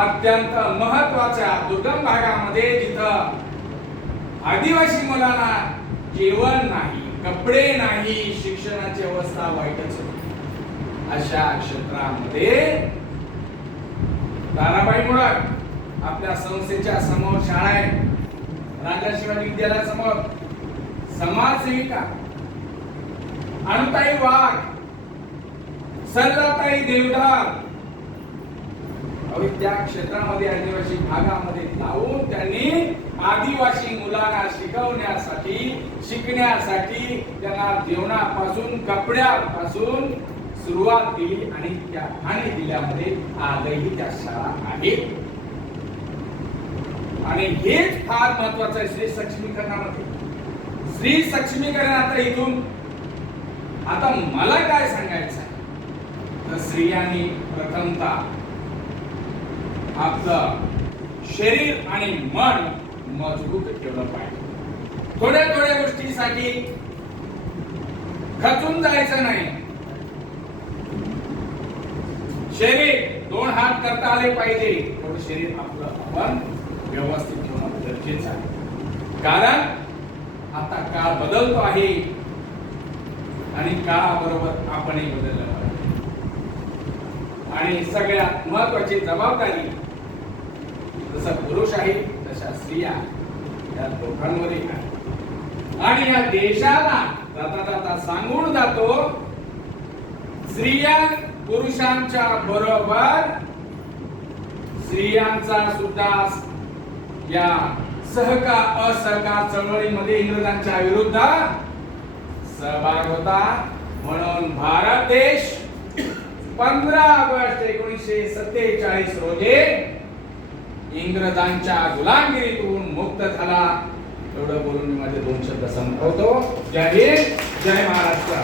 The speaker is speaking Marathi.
अत्यंत महत्वाच्या दुर्गम भागामध्ये जिथं आदिवासी मुलांना जेवण नाही, कपडे नाही, शिक्षणाची अवस्था वाईटच होती, अशा क्षेत्रामध्ये ताराबाई मुळात आपल्या संस्थेच्या समोर शाळा आहे, राजा शिवाजी विद्यालयासमोर समाजसेविका अनुताई वाघ, सरलाताई देवधार त्या क्षेत्रामध्ये आदिवासी भागामध्ये लावून त्यांनी आदिवासी मुलांना शिकण्यासाठी त्यांना जेवणापासून कपड्यापासून सुरुवात केली आणि त्या ठाणे जिल्ह्यामध्ये आजही त्या शाळा आहेत. आणि हेच फार महत्वाचं आहे स्त्री सक्षमीकरणामध्ये. स्त्री सक्षमीकरण आता इथून आता मला काय सांगायचं आहे तर स्त्रियांनी प्रथमतः आपलं शरीर आणि मन मजबूत ठेवलं पाहिजे. थोड्या थोड्या गोष्टीसाठी खचून जायचं नाही. शरीर 2 हात करता आले पाहिजे, थोडं शरीर आपलं आपण व्यवस्थित ठेवणं गरजेचं आहे. कारण आता काळ बदलतो आहे आणि काळाबरोबर आपणही बदललं पाहिजे. आणि सगळ्यात महत्वाची जबाबदारी जसं पुरुष आहे तशा स्त्रिया या दोघांवरही आहे. आणि या देशाला जाता जाता सांगून जातो, स्त्रिया पुरुषांच्या बरोबर स्त्रियांचा सुद्धा या असहकार चळवळीमध्ये इंग्रजांच्या विरुद्ध सहभाग होता. म्हणून भारत देश 15 ऑगस्ट 1947 रोजी इंग्रजांच्या गुलामगिरीतून मुक्त झाला. एवढं बोलून मी माझे 2 शब्द संपवतो. जय हिंद, जय महाराष्ट्र.